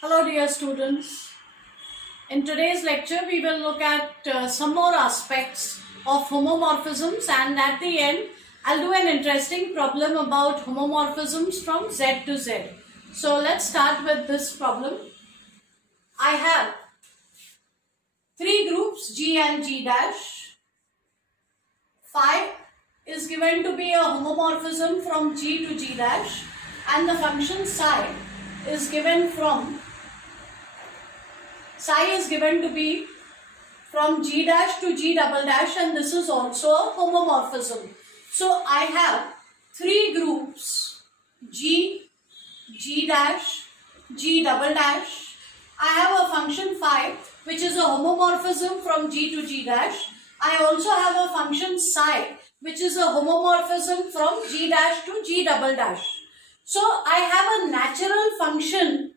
Hello dear students. In today's lecture we will look at some more aspects of homomorphisms, and at the end I'll do an interesting problem about homomorphisms from Z to Z. So let's start with this problem. I have three groups G and G dash. Phi is given to be a homomorphism from G to G dash, and the function psi is given to be from G dash to G double dash, and this is also a homomorphism. So I have three groups G, G dash, G double dash. I have a function phi which is a homomorphism from G to G dash. I also have a function psi which is a homomorphism from G dash to G double dash. So I have a natural function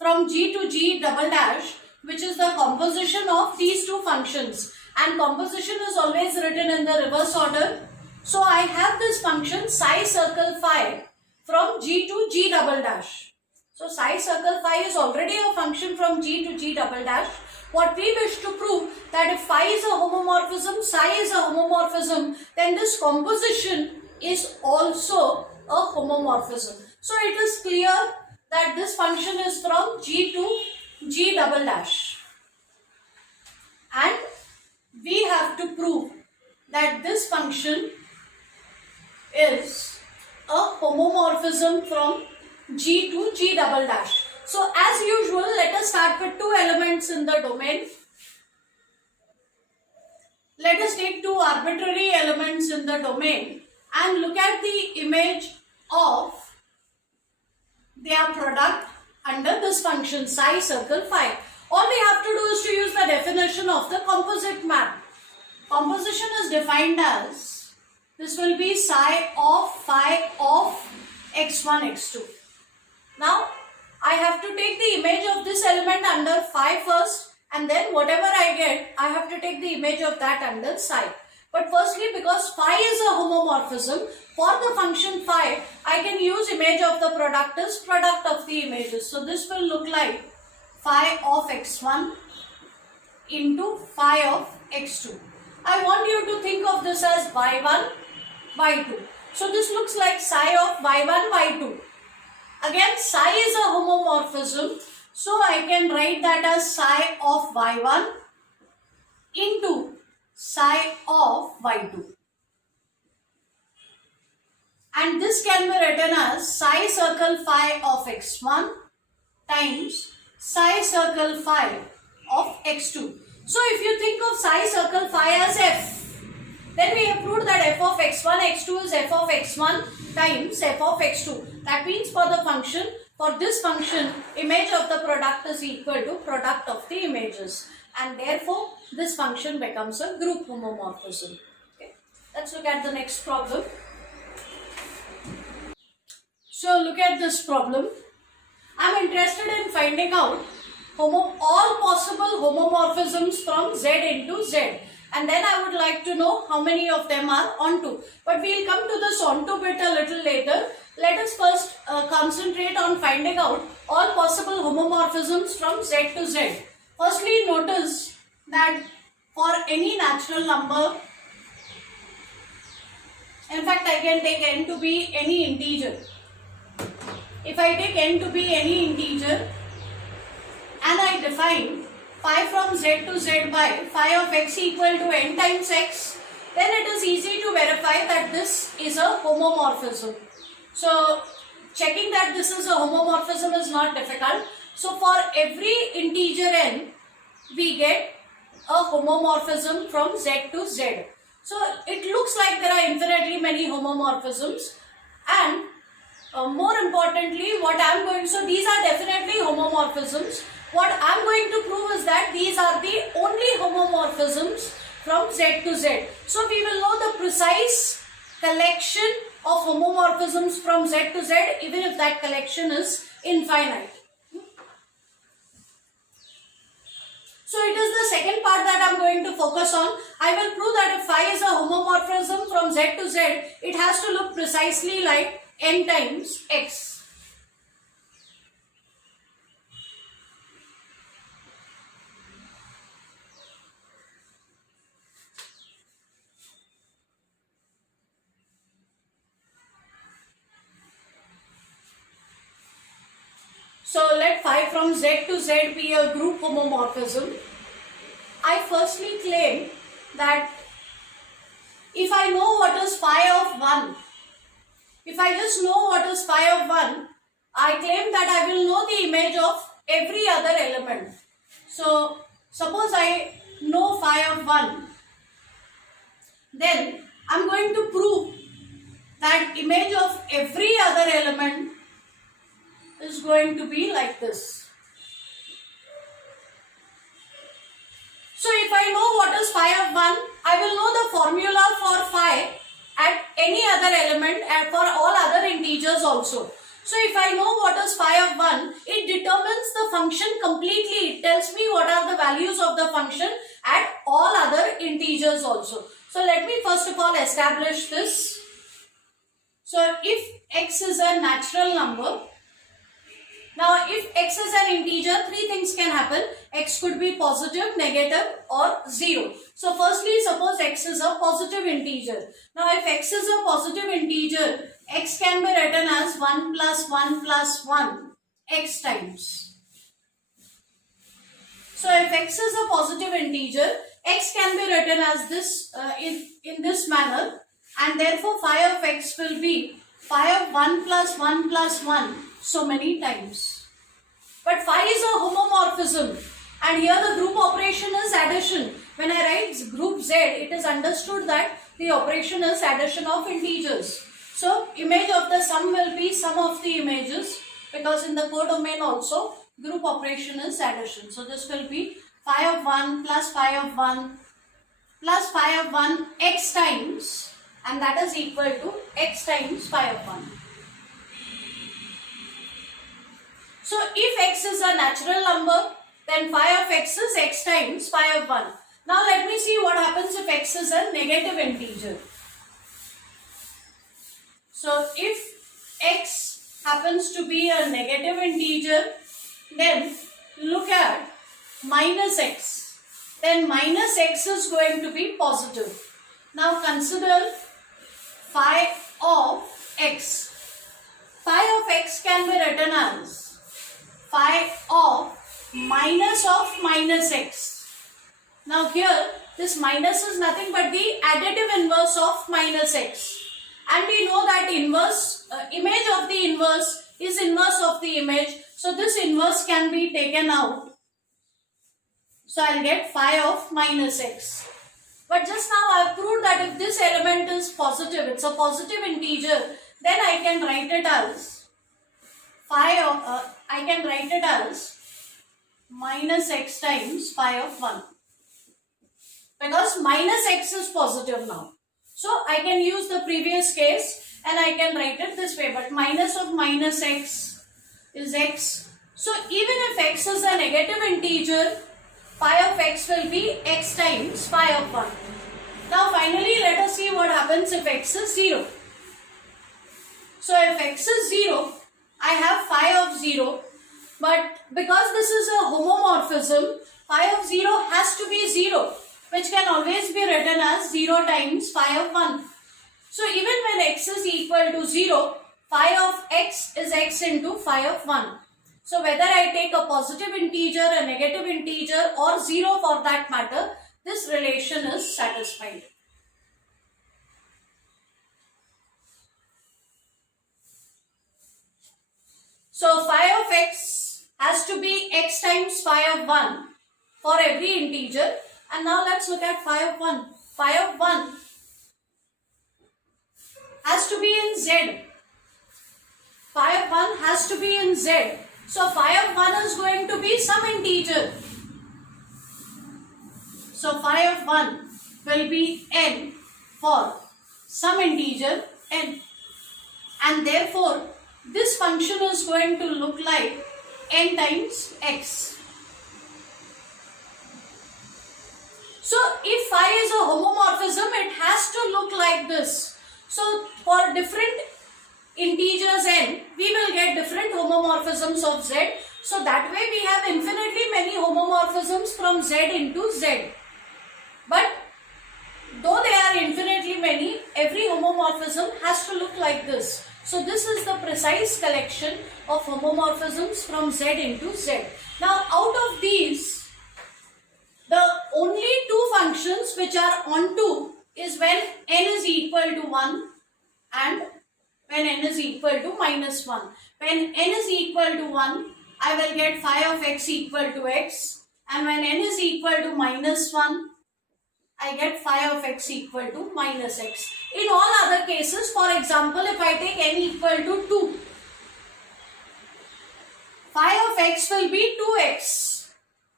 from G to G double dash, which is the composition of these two functions, and composition is always written in the reverse order. So I have this function psi circle phi from G to G double dash. So psi circle phi is already a function from G to G double dash. What we wish to prove that if phi is a homomorphism, psi is a homomorphism, then this composition is also a homomorphism. So it is clear that this function is from G to G double dash, and we have to prove that this function is a homomorphism from G to G double dash. So as usual, let us start with two elements in the domain. Let us take two arbitrary elements in the domain and look at the image of their product under this function psi circle phi. All we have to do is to use the definition of the composite map. Composition is defined as, this will be psi of phi of x1 x2. Now I have to take the image of this element under phi first, and then whatever I get I have to take the image of that under psi. But firstly, because phi is a homomorphism, for the function phi, I can use image of the product as product of the images. So this will look like phi of x1 into phi of x2. I want you to think of this as y1, y2. So this looks like psi of y1, y2. Again, psi is a homomorphism, so I can write that as psi of y1 into psi of y2, and this can be written as psi circle phi of x1 times psi circle phi of x2. So if you think of psi circle phi as f, then we have proved that f of x1 x2 is f of x1 times f of x2. That means for this function, image of the product is equal to product of the images, and therefore this function becomes a group homomorphism. Okay. Let's look at the next problem. So look at this problem. I am interested in finding out all possible homomorphisms from Z into Z, and then I would like to know how many of them are onto. But we will come to this onto bit a little later. Let us first concentrate on finding out all possible homomorphisms from Z to Z. Firstly, notice that for any natural number, in fact I can take n to be any integer. If I take n to be any integer and I define phi from Z to Z by phi of x equal to n times x, then it is easy to verify that this is a homomorphism. So checking that this is a homomorphism is not difficult. So for every integer n, we get a homomorphism from Z to Z. So it looks like there are infinitely many homomorphisms, and more importantly, so these are definitely homomorphisms. What I am going to prove is that these are the only homomorphisms from Z to Z. So we will know the precise collection of homomorphisms from Z to Z, even if that collection is infinite. So it is the second part that I am going to focus on. I will prove that if phi is a homomorphism from Z to Z, it has to look precisely like n times x. So let phi from Z to Z be a group homomorphism. I firstly claim that if I know what is phi of 1, if I just know what is phi of 1, I claim that I will know the image of every other element. So suppose I know phi of 1, then I am going to prove that image of every other element is going to be like this. So if I know what is phi of 1, I will know the formula for phi at any other element and for all other integers also. So if I know what is phi of 1, it determines the function completely. It tells me what are the values of the function at all other integers also. So let me first of all establish this. So if x is a natural number, now if x is an integer, three things can happen. X could be positive, negative or 0. So firstly, suppose x is a positive integer. Now if x is a positive integer, x can be written as 1 plus 1 plus 1 x times. So if x is a positive integer, x can be written as this in this manner, and therefore phi of x will be phi of 1 plus 1 plus 1 so many times. But phi is a homomorphism, and here the group operation is addition. When I write group Z, it is understood that the operation is addition of integers. So image of the sum will be sum of the images, because in the codomain also group operation is addition. So this will be phi of 1 plus phi of 1 plus phi of 1 x times, and that is equal to x times phi of 1. So if x is a natural number, then phi of x is x times phi of 1. Now let me see what happens if x is a negative integer. So if x happens to be a negative integer, then look at minus x. Then minus x is going to be positive. Now consider phi of x. Phi of x can be written as phi of minus x. Now here this minus is nothing but the additive inverse of minus x. And we know that image of the inverse is inverse of the image. So this inverse can be taken out. So I'll get phi of minus x. But just now I have proved that if this element is positive, it's a positive integer, then I can write it as phi of minus x times phi of 1. Because minus x is positive now. So I can use the previous case and I can write it this way. But minus of minus x is x. So even if x is a negative integer, phi of x will be x times phi of 1. Now finally let us see what happens if x is 0. So if x is 0, I have phi of 0. But because this is a homomorphism, phi of 0 has to be 0, which can always be written as 0 times phi of 1. So even when x is equal to 0, phi of x is x into phi of 1. So whether I take a positive integer, a negative integer or 0 for that matter, this relation is satisfied. So phi of x has to be x times phi of 1 for every integer. And now let's look at phi of 1. Phi of 1 has to be in z. Phi of 1 has to be in z. So phi of 1 is going to be some integer. So phi of 1 will be n for some integer n. And therefore this function is going to look like n times x. So if phi is a homomorphism, it has to look like this. So for different integers n, we will get different homomorphisms of z. So that way we have infinitely many homomorphisms from z into z. But though they are infinitely many, every homomorphism has to look like this. So this is the precise collection of homomorphisms from Z into Z. Now out of these, the only two functions which are onto is when n is equal to 1 and when n is equal to minus 1. When n is equal to 1, I will get phi of x equal to x, and when n is equal to minus 1, I get phi of x equal to minus x. In all other cases, for example, if I take n equal to 2, phi of x will be 2x.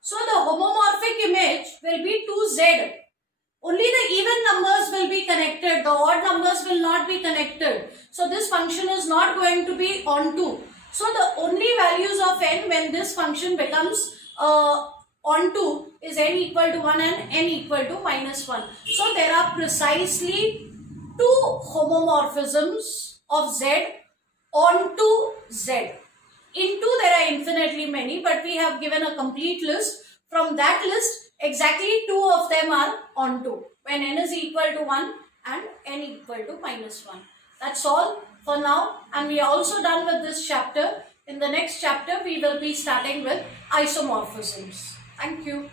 So the homomorphic image will be 2z. Only the even numbers will be connected, the odd numbers will not be connected. So this function is not going to be onto. So the only values of n when this function becomes onto is n equal to 1 and n equal to minus 1. So there are precisely two homomorphisms of z onto z. Into there are infinitely many, but we have given a complete list. From that list, exactly two of them are onto, when n is equal to 1 and n equal to minus 1. That's all for now, and we are also done with this chapter. In the next chapter, we will be starting with isomorphisms. Thank you.